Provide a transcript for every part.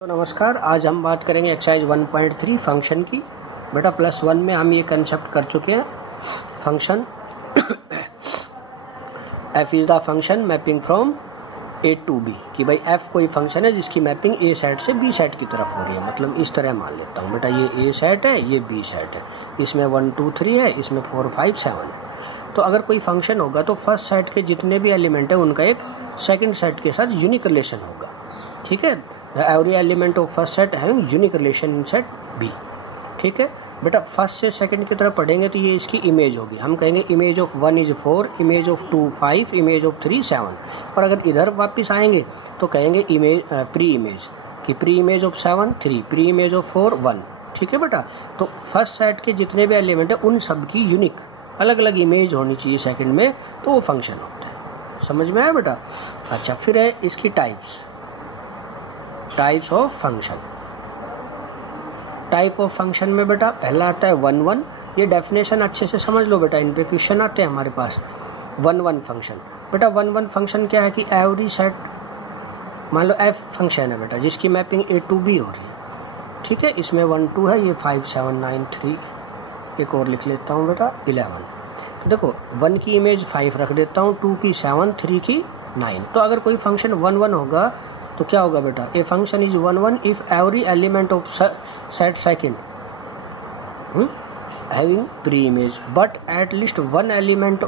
तो नमस्कार, आज हम बात करेंगे एक्सरसाइज 1.3 फंक्शन की। बेटा +1 में हम ये कंसेप्ट कर चुके हैं। Function f is the function mapping from a to b, कि भाई f कोई फंक्शन है जिसकी मैपिंग a सेट से b सेट की तरफ हो रही है। मतलब इस तरह मान लेता हूँ बेटा, ये a सेट है, ये b सेट है, इसमें 1 2 3 है, इसमें 4 5 7 है। तो अगर कोई फंक्शन होगा तो फर्स्ट सेट के जितने भी एलिमेंट है उनका एक सेकंड सेट के साथ यूनिक रिलेशन होगा। ठीक है, every element of first set having unique relation in set b. ठीक है बेटा, फर्स्ट से सेकंड की तरफ पढ़ेंगे तो ये इसकी इमेज होगी। हम कहेंगे image of 1 is 4, image of 2 5, image of 3 7। और अगर इधर वापस आएंगे तो कहेंगे इमेज प्री इमेज, कि pre image of 7 3, pre image of 4 1। ठीक है बेटा, तो फर्स्ट सेट के जितने भी एलिमेंट है उन सब की यूनिक अलग अलग इमेज होनी चाहिए सेकंड में, तो वो फंक्शन होता है। समझ में आया बेटा? अच्छा, फिर है इसकी types of function. Type of function में बेटा पहला आता है 1 1। ये डेफिनेशन अच्छे से समझ लो बेटा, इन पे क्वेश्चन आते हैं हमारे पास। 1 1 फंक्शन, बेटा 1 1 फंक्शन क्या है कि एवरी सेट, मान लो f फंक्शन है बेटा जिसकी मैपिंग a टू b हो रही है। ठीक है, इसमें 1 2 है, ये 5 7 9 3, एक और लिख लेता हूँ बेटा 11। तो देखो 1 की इमेज 5 रख देता हूँ, 2 की 7, 3 की 9। तो अगर कोई फंक्शन 1 1 होगा तो क्या होगा बेटा? A function is 1 1 if every element of set second having preimage but at least one element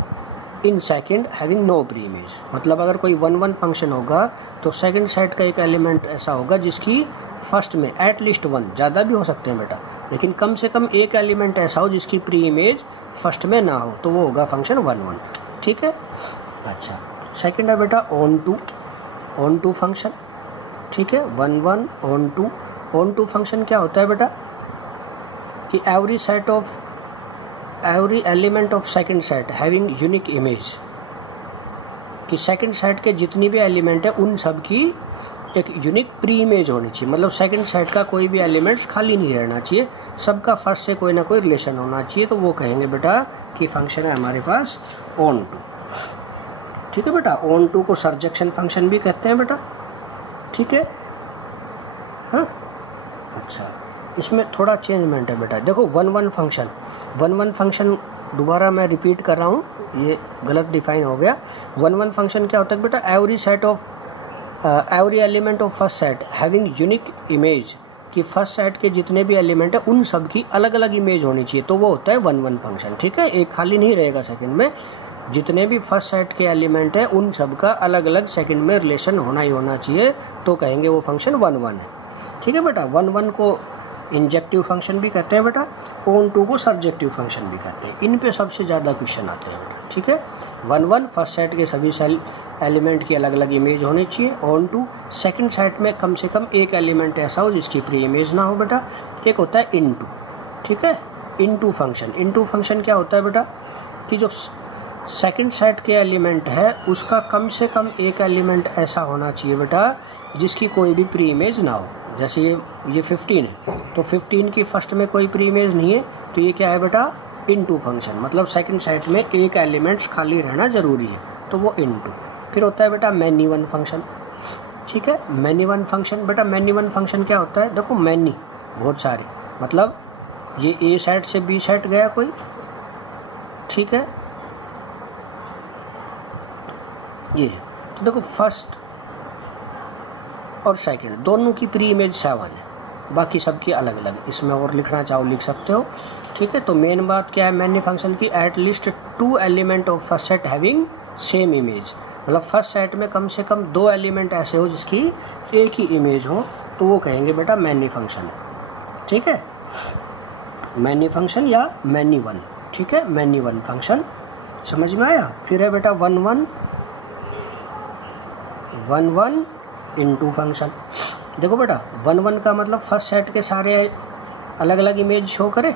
in second having no preimage. मतलब अगर कोई 1 1 फंक्शन होगा तो सेकंड सेट का एक एलिमेंट ऐसा होगा जिसकी फर्स्ट में एट लीस्ट 1, ज्यादा भी हो सकते हैं बेटा, लेकिन कम से कम एक एलिमेंट ऐसा हो जिसकी प्री इमेज फर्स्ट में ना हो, तो वो होगा फंक्शन 1 1। ठीक है, अच्छा सेकंड है बेटा ऑन टू फंक्शन। ठीक है, 1 1 ऑन टू फंक्शन क्या होता है बेटा कि every element of second set having unique image, कि सेकंड सेट के जितनी भी एलिमेंट है उन सब की एक यूनिक प्री इमेज होनी चाहिए। मतलब सेकंड सेट का कोई भी एलिमेंट्स खाली नहीं रहना चाहिए, सबका फर्स्ट से कोई ना कोई रिलेशन होना चाहिए। तो वो कहेंगे बेटा कि फंक्शन है हमारे पास ऑन टू। ठीक है बेटा, ऑन टू को सरजेक्शन फंक्शन भी कहते हैं बेटा। ठीक है, हाँ अच्छा, इसमें थोड़ा चेंजमेंट है बेटा। देखो 1 1 फंक्शन दोबारा मैं रिपीट कर रहा हूँ, ये गलत डिफाइन हो गया। 1 1 फंक्शन क्या होता है बेटा? Every element of first set having unique image, कि फर्स्ट सेट के जितने भी एलिमेंट है उन सब की अलग अलग इमेज होनी चाहिए, तो वो होता है 1 1 फंक्शन। ठीक है, एक खाली नहीं रहेगा सेकंड में, जितने भी फर्स्ट सेट के एलिमेंट है उन सब का अलग अलग सेकंड में रिलेशन होना ही होना चाहिए, तो कहेंगे वो फंक्शन 1 1 है। ठीक है बेटा, 1 1 को इंजेक्टिव फंक्शन भी कहते हैं बेटा, ऑन टू को सर्जेक्टिव फंक्शन भी कहते हैं। इन पे सबसे ज्यादा क्वेश्चन आते हैं बेटा। ठीक है, 1 1 फर्स्ट सेट के सभी एलिमेंट की अलग अलग इमेज होनी चाहिए। ऑन टू सेकंड सेट में कम से कम एक एलिमेंट ऐसा हो जिसकी प्री इमेज ना हो बेटा। एक होता है इनटू। ठीक है, इनटू फंक्शन क्या होता है बेटा कि जो सेकंड सेट के एलिमेंट है उसका कम से कम एक एलिमेंट ऐसा होना चाहिए बेटा जिसकी कोई भी प्री इमेज ना हो। जैसे ये 15 है, तो 15 की फर्स्ट में कोई प्री इमेज नहीं है, तो ये क्या है बेटा? Into function. मतलब सेकंड सेट में एक एलिमेंट्स खाली रहना जरूरी है, तो वो इनटू। फिर होता है बेटा मैनी वन फंक्शन। ठीक है, मैनी वन फंक्शन बेटा, मैनी वन फंक्शन क्या होता है? देखो मैनी बहुत सारे, मतलब ये ए सेट से बी सेट गया कोई। ठीक है, ये तो देखो फर्स्ट और सेकंड दोनों की प्री इमेज 7 है, बाकी सबकी अलग अलग। इसमें और लिखना चाहो लिख सकते हो। ठीक है, तो मेन बात क्या है मैनी फंक्शन की? At least 2 element of first set having same image. मतलब फर्स्ट सेट में कम से कम 2 एलिमेंट ऐसे हो जिसकी एक ही इमेज हो, तो वो कहेंगे बेटा मैनी फंक्शन। ठीक है, मैनी फंक्शन या मैनी वन। ठीक है, मैनी वन फंक्शन समझ में आया? फिर है बेटा 1 1 इनटू फंक्शन। देखो बेटा 1 1 का मतलब फर्स्ट सेट के सारे अलग अलग इमेज शो करे।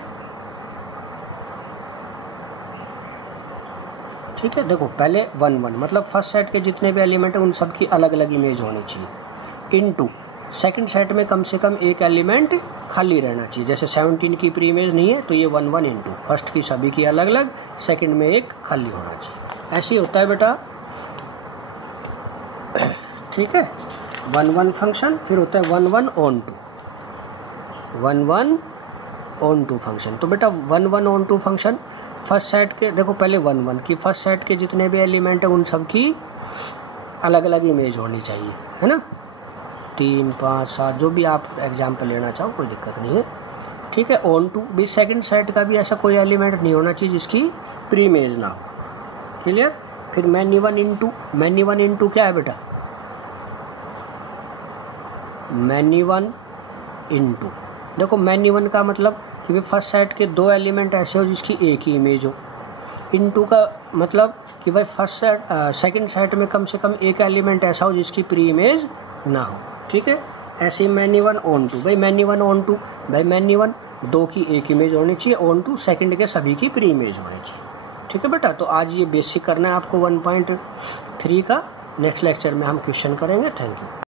ठीक है, देखो पहले 1 1 मतलब फर्स्ट सेट के जितने भी एलिमेंट है उन सब की अलग अलग इमेज होनी चाहिए। इनटू सेकंड सेट में कम से कम एक एलिमेंट खाली रहना चाहिए। जैसे 17 की प्री इमेज नहीं है, तो ये 1 1 इनटू फर्स्ट की सभी की अलग अलग, सेकंड में एक खाली होना चाहिए। ऐसे ही होता है बेटा। ठीक है, वन वन फंक्शन, फिर होता है one one onto, one one onto function. तो बेटा one one onto function first set के, देखो पहले वन वन की फर्स्ट सेट के जितने भी एलिमेंट है उन सब की अलग अलग इमेज होनी चाहिए, है ना। 3, 5, 7 जो भी आप एग्जाम्पल लेना चाहो कोई दिक्कत नहीं है, ठीक है। ऑन टू भी सेकंड सेट का भी ऐसा कोई एलिमेंट नहीं होना चाहिए जिसकी प्री इमेज ना हो, क्लियर। फिर मैनी वन इंटू क्या है बेटा, मैनी वन इंटू, देखो मैनी वन का मतलब कि फर्स्ट सेट के 2 एलिमेंट ऐसे हो जिसकी एक ही इमेज हो। इनटू का मतलब कि भाई फर्स्ट सेट सेकंड सेट में कम से कम एक एलिमेंट ऐसा हो जिसकी प्री इमेज ना हो, ठीक है। ऐसे ही मैनी वन ऑन टू, भाई मैनी वन ऑन टू, भाई मैनी वन 2 की एक इमेज होनी चाहिए, ऑन टू सेकंड के सभी की प्री इमेज होनी चाहिए, ठीक है बेटा। तो आज ये बेसिक करना है आपको 1.3 का, नेक्स्ट लेक्चर में हम क्वेश्चन करेंगे। Thank you.